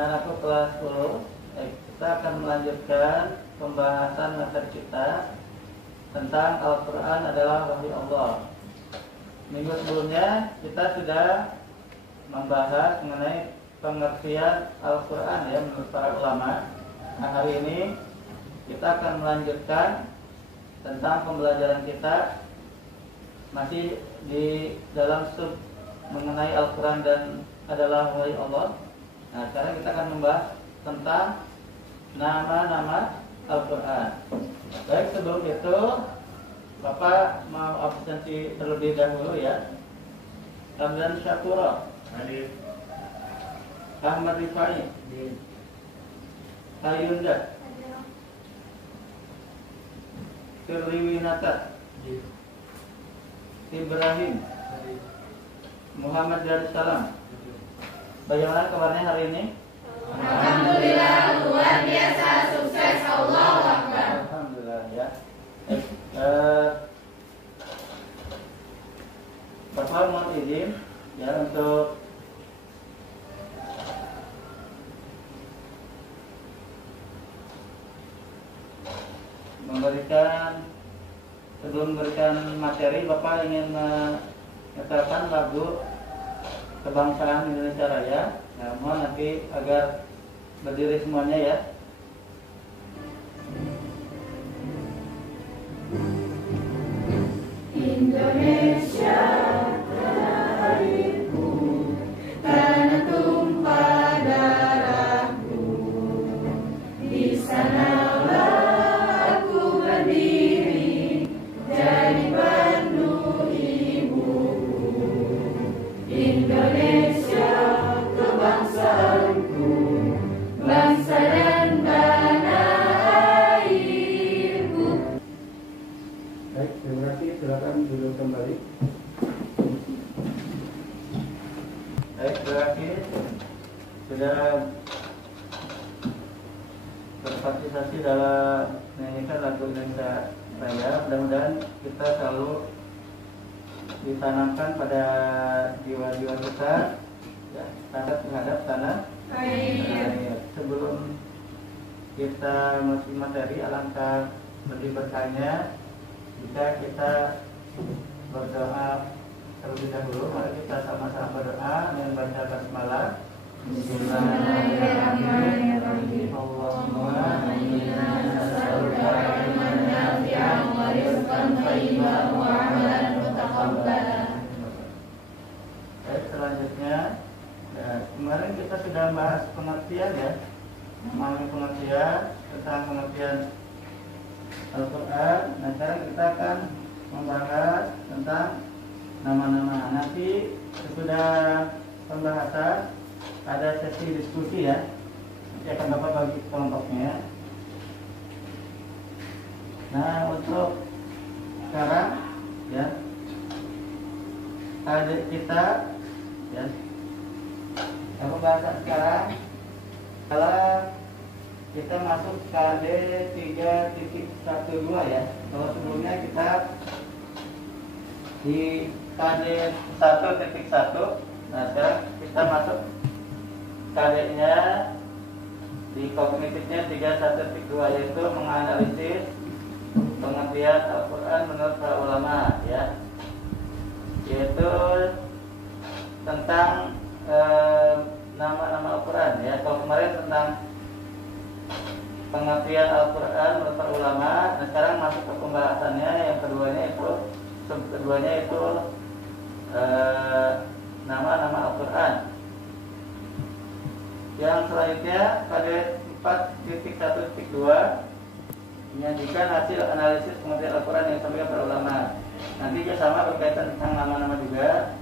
anak-anakku kelas 10, kita akan melanjutkan pembahasan materi kita tentang Al-Quran adalah wahyu Allah. Minggu sebelumnya kita sudah membahas mengenai pengertian Al-Quran ya menurut para ulama. Nah, hari ini kita akan melanjutkan tentang pembelajaran kita masih di dalam sub mengenai Al-Quran dan adalah wahyu Allah. Nah, sekarang kita akan membahas tentang nama-nama Al-Quran. Baik, sebelum itu Bapak mau absensi terlebih dahulu ya. Ramdan Syakura hadir. Ahmad Rifai hadir. Ayunda Firliwinata hadir. Ibrahim hadir. Muhammad Darussalam. Bagaimana kabarnya hari ini? Alhamdulillah, luar biasa, sukses, Allahu Akbar. Alhamdulillah ya. Bapak mohon izin ya untuk sebelum memberikan materi, Bapak ingin menyatakan lagu kebangsaan Indonesia Raya. Nah, mohon nanti agar berdiri semuanya ya. Indonesia airku, tanah tumpah darahku, di sanalah aku berdiri, jadi pandu ibuku. Indonesia kebangsaanku, bangsa dan tanah airku. Baik, terima kasih. Silakan duduk kembali. Baik, terima kasih sudah berpartisipasi dalam menyanyikan lagu Indonesia Raya. Mudah-mudahan kita selalu ditanamkan pada jiwa-jiwa kita ya, sangat menghadap tanah air. Sebelum kita masuk materi, alangkah lebih berkahnya jika kita berdoa terlebih dahulu. Mari kita sama-sama berdoa dengan baca basmalah. Bismillahirrahmanirrahim. Allahumma inna nas'aluka ilman nafi'an wa rizqan thayyiban wa 'amalan mutaqabbalan. Baik, selanjutnya kemarin kita sudah bahas pengertian ya, memahami pengertian tentang pengertian Al-Quran. Nah, sekarang kita akan membahas tentang nama-nama. Nanti sesudah pembahasan ada sesi diskusi ya. Nanti akan Bapak bagi kelompoknya. Nah, untuk sekarang ya, adik kita ya, pembahasan sekarang adalah kita masuk KD 3.12 ya. Kalau sebelumnya kita di KD 1.1. Nah, sekarang kita masuk KD-nya di kognitifnya 3.1.2, yaitu menganalisis pengertian Al-Quran menurut para ulama ya, yaitu tentang nama-nama Al-Quran ya. Kalau kemarin tentang pengertian Al-Quran menurut para ulama. Nah, sekarang masuk ke pembahasannya. Yang keduanya itu nama-nama Al-Quran. Yang selanjutnya pada 4.1.2 menyajikan hasil analisis pengertian Al-Quran yang disampaikan para ulama. Nanti juga sama berkaitan tentang nama-nama juga.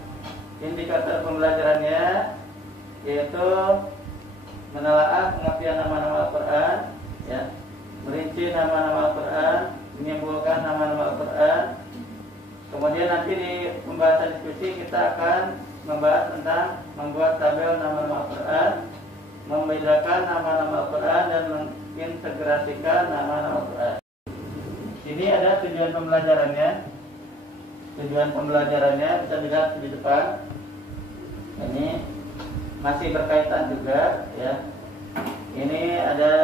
Indikator pembelajarannya yaitu menelaah pengertian nama-nama Al-Quran ya, merinci nama-nama Al-Quran, menyimpulkan nama-nama Al-Quran. Kemudian nanti di pembahasan diskusi kita akan membahas tentang membuat tabel nama-nama Al-Quran, membedakan nama-nama Al-Quran dan mengintegrasikan nama-nama Al-Quran. Ini ada tujuan pembelajarannya. Tujuan pembelajarannya bisa dilihat di depan. Ini masih berkaitan juga ya Ini ada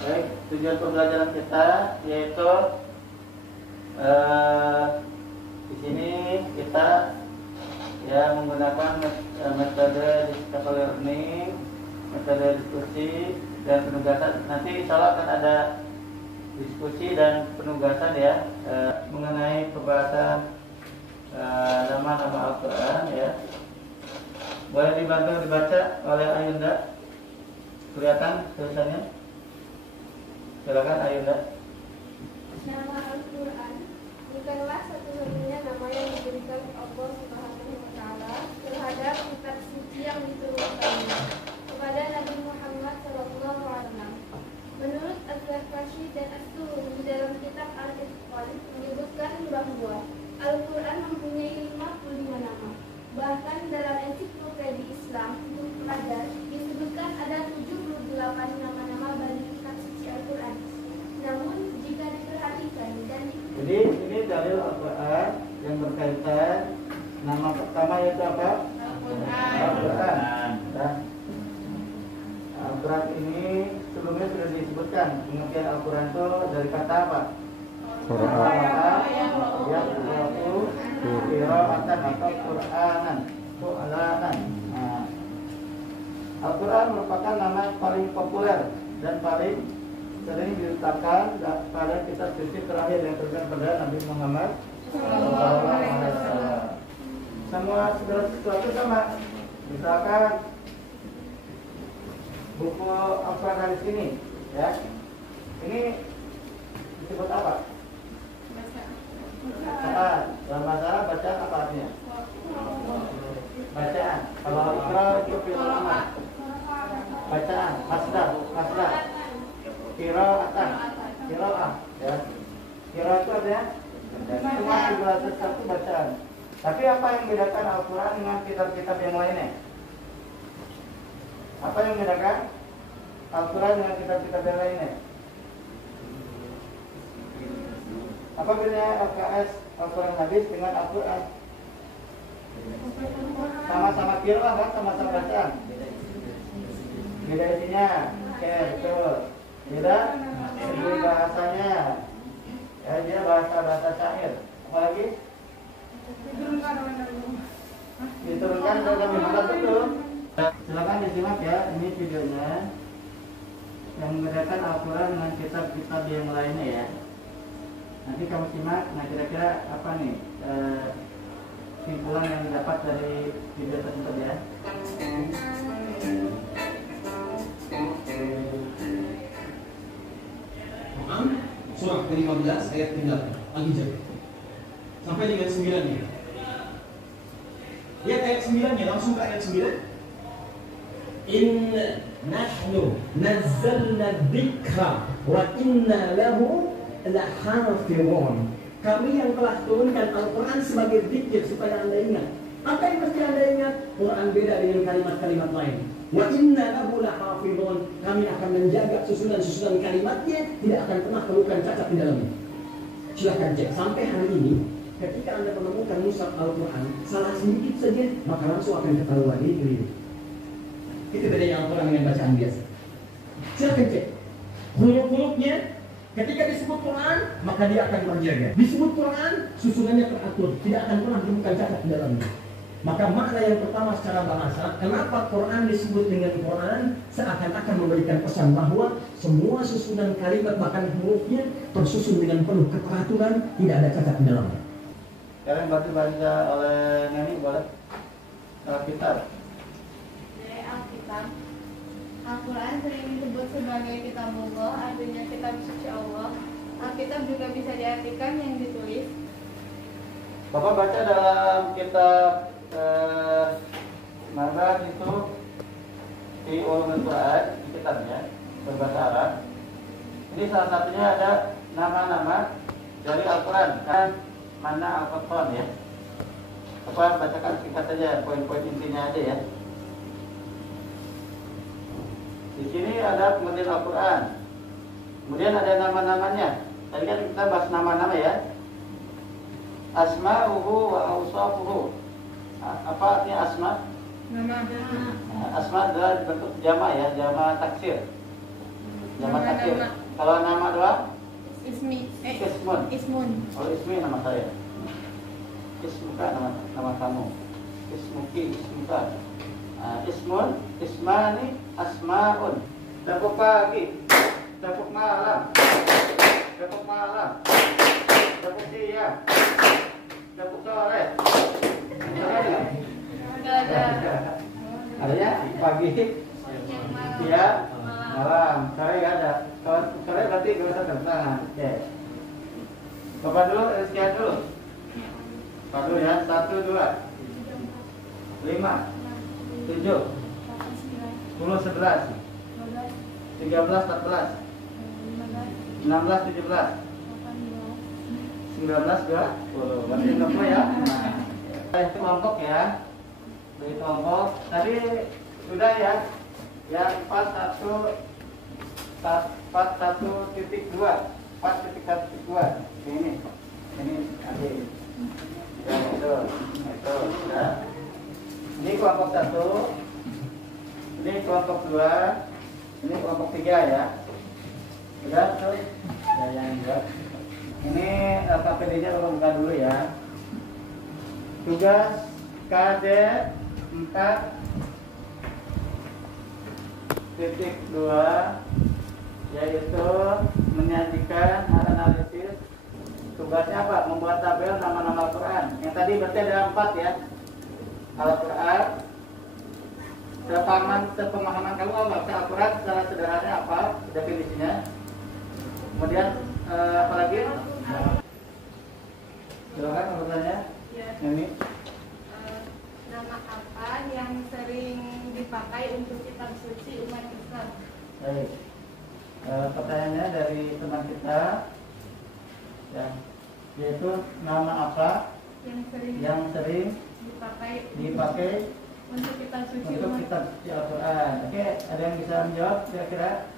baik, tujuan pembelajaran kita yaitu di sini kita ya menggunakan metode discovery learning, metode diskusi dan penugasan. Nanti insya Allah akan ada diskusi dan penugasan ya mengenai pembahasan nama-nama Al-Quran ya. Boleh dibantu dibaca oleh Ayunda. Kelihatan tulisannya? Silakan Ayunda. Nama Al-Quran bukanlah satu-satunya nama yang diberikan Allah Subhanahu wa Ta'ala terhadap kitab suci yang diturunkannya kepada Nabi Muhammad SAW. Menurut Al-Zarkashi dan As-Suri di dalam kitab Al-Itqan menyebutkan bahwa Al-Quran mempunyai 55 nama. Bahkan dalam ensiklopedi Islam untuk pelajar disebutkan ada 78 nama-nama bagi kitab suci Al-Quran. Namun jika diperhatikan dan jadi ini dalil Al-Quran yang berkaitan nama pertama yaitu apa? Al-Quran. Nah, Al-Quran ini sebelumnya sudah disebutkan pengertian Al-Quran itu dari kata apa? Quran. Ya, itu qiraatan atau Quranan, Quranan. Nah, Al-Quran merupakan nama paling populer dan paling sering diletakkan pada kitab suci terakhir yang terkait pada Nabi Muhammad SAW. Semua segala sesuatu sama. Misalkan buku Al-Quran di sini, ya. Ini disebut apa? Bacaan. Dalam bahasa Arab bacaan apa artinya? Bacaan. Kalau Al-Quran itu firman. Bacaan. Masdar. Qiraatan. Qiraah, ya. Qiraah itu artinya semua segala sesuatu bacaan. Tapi apa yang membedakan Al-Quran dengan kitab-kitab yang lainnya? Apa yang membedakan Al-Quran dengan kitab-kitab yang lainnya? Apa bedanya LKS Al-Quran hadis dengan Al-Quran? Sama-sama qiraah kan, sama-sama bacaan. Beda isinya, oke, betul. Beda segi bahasanya. Ya, dia bahasa syair. Apalagi? Diturunkan dalam bukan betul. Silakan disimak ya, ini videonya yang membedakan Al-Quran dengan kitab-kitab yang lainnya ya. Nanti kamu simak. Nah, kira-kira apa nih kesimpulan yang didapat dari video tersebut ya. Quran surah ke-15 ayat 8 Al-Hijr sampai dengan 9 nya. Lihat ayat 9 nya, langsung ke ayat 9. Inna nahnu nazzalna dzikra wa inna lahu lahafizun. Kami yang telah turunkan Al-Quran sebagai zikir supaya Anda ingat. Apa yang mesti Anda ingat? Quran beda dengan kalimat-kalimat lain. Wa inna lahu lahafizun. Kami akan menjaga susunan-susunan kalimatnya, tidak akan pernah temukan cacat di dalamnya. Silahkan cek. Sampai hari ini, ketika Anda menemukan mushaf Al-Quran salah sedikit saja, maka langsung akan ketahuan ini keliru. Itu bedanya Al-Quran dengan bacaan biasa. Silahkan cek. Huruf-hurufnya, ketika disebut Quran, maka dia akan terjaga. Disebut Quran, susunannya teratur, tidak akan pernah ditemukan cacat di dalamnya. Maka makna yang pertama secara bahasa, kenapa Quran disebut dengan Quran, seakan-akan memberikan pesan bahwa semua susunan kalimat bahkan hurufnya tersusun dengan penuh keteraturan, tidak ada cacat di dalamnya. Sekarang baca oleh Nani boleh. Alkitab. dari Alkitab. Al-Quran sering disebut sebagai kitabullah, artinya kitab suci Allah. Alkitab juga bisa diartikan yang ditulis. Bapak baca dalam kitab Mazhab itu di Ulumul Quran, di kitabnya berbahasa Arab. Ini salah satunya ada nama-nama dari Al-Quran, kan mana Al-Qur'an ya. Bapak bacakan singkat saja, poin-poin intinya aja ya. Di sini ada pengertian Al-Quran. Kemudian ada nama-namanya. Tadi kan kita bahas nama-nama ya. Asma'uhu wa awsafuhu. Apa artinya asma? Nama. Nah, asma adalah bentuk jama ya, jama taksir. Jama taksir. Kalau nama doang? Ismun. Oh, ismi nama saya. Ismuka nama kamu. Ismuki, ismuka. Ismun, ismani, asmaun. Tepuk pagi, tepuk malam, tepuk malam, tepuk siang, tepuk sore. Adanya pagi, siang, malam. Sore nggak ada. Kalau sore berarti gak usah tertangan. Oke. Bapak dulu, sekian dulu. Bapak dulu ya. 1, 2, 5, 7, 10, 11, 13, 14, 16, 17, 19, 20. Berarti 60 ya. Nah, itu kelompok ya. Dari kelompok. Tadi sudah ya. Yang 41.2. 4.1.2. Ini adik. Ya, itu ya. Ini kelompok 1. Ini kelompok 2. Ini kelompok 3 ya. Sudah tuh. Ya, yang enggak. Ini KPD-nya kita buka dulu ya. Tugas KD 4.2 yaitu menyajikan analisis. Tugasnya apa? Membuat tabel nama-nama Al-Quran. Yang tadi berarti ada 4 ya. Al-Quran. Sepemahaman kamu apa? Al-Quran secara sederhana apa definisinya? Kemudian apalagi? Silakan urutannya. Ya. Ini. Nama apa yang sering dipakai untuk kitab suci umat Islam? Baik. Pertanyaannya dari teman kita ya, yaitu nama apa yang sering dipakai untuk kitab suci untuk umat kitab suci Al-Quran. Oke, ada yang bisa menjawab kira-kira?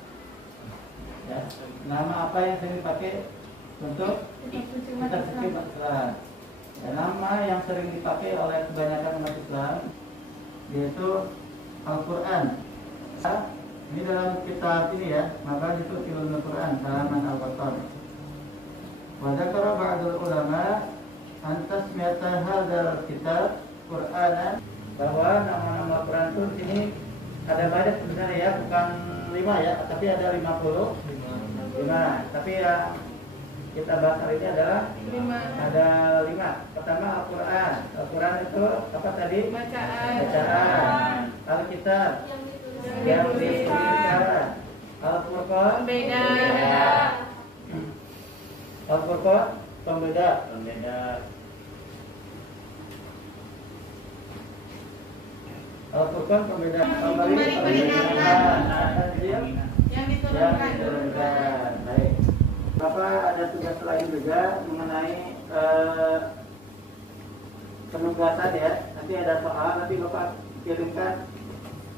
Ya, nama apa yang sering dipakai untuk kitab suci umat kitab suci Islam? umat Islam? Ya, nama yang sering dipakai oleh kebanyakan umat Islam yaitu Al-Quran. Ini dalam kitab ini ya, maka itu Ulumul Quran halaman Al-Baqarah. Wa dzakara ba'dul ulama an tasmiyata hadzal kitab Qur'anan, bahwa nama-nama Al-Quran itu di sini ada banyak sebenarnya ya, bukan 5 ya, tapi ada 55. Tapi yang kita bahas hari ini adalah 5. ada 5. Pertama Al-Quran. Al-Quran itu apa tadi? Bacaan. Alkitab yang dituliskan. Al-Furqan Pembeda. Al-Furqan pembeda. Al-Furqan pembeda. Kembali peringatkan. Al-Tanzil Yang yang diturunkan. diturunkan. Baik. Bapak ada tugas lain juga mengenai penugasan ya. Nanti ada soal, nanti Bapak kirimkan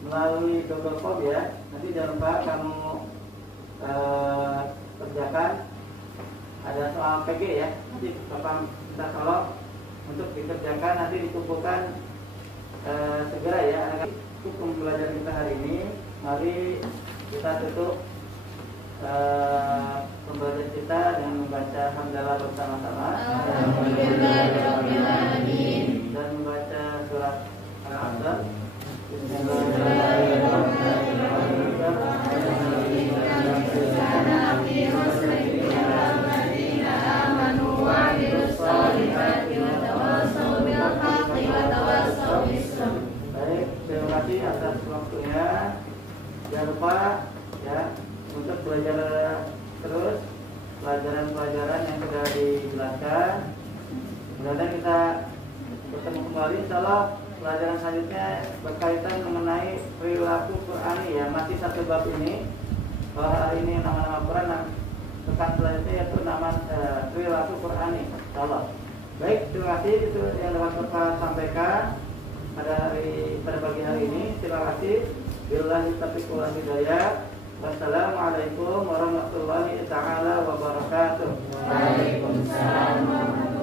melalui Google Form ya. Nanti jangan lupa kamu kerjakan. Ada soal PG ya. Nanti Bapak minta tolong untuk dikerjakan, nanti dikumpulkan segera ya. Untuk pembelajaran kita hari ini, mari kita tutup pembelajaran kita dengan membaca hamdalah bersama-sama. Alhamdulillahirrahmanirrahim. Dan membaca surat Al-Asr. Baik, terima kasih atas waktunya. Jangan lupa ya untuk belajar terus pelajaran-pelajaran yang sudah dijelaskan. Kemudian kita bertemu kembali. Insyaallah pelajaran selanjutnya berkaitan mengenai perilaku Qur'ani ya, masih satu bab ini. Bahwa hari ini nama-nama Quran, pekan selanjutnya yaitu nama perilaku Qur'ani. Insyaallah. Baik, terima kasih itu yang dapat Bapak sampaikan pada pagi hari ini. Terima kasih. Billahi taufiq wal hidayah. Wassalamualaikum warahmatullahi taala wabarakatuh. Waalaikumsalam warahmatullahi wabarakatuh.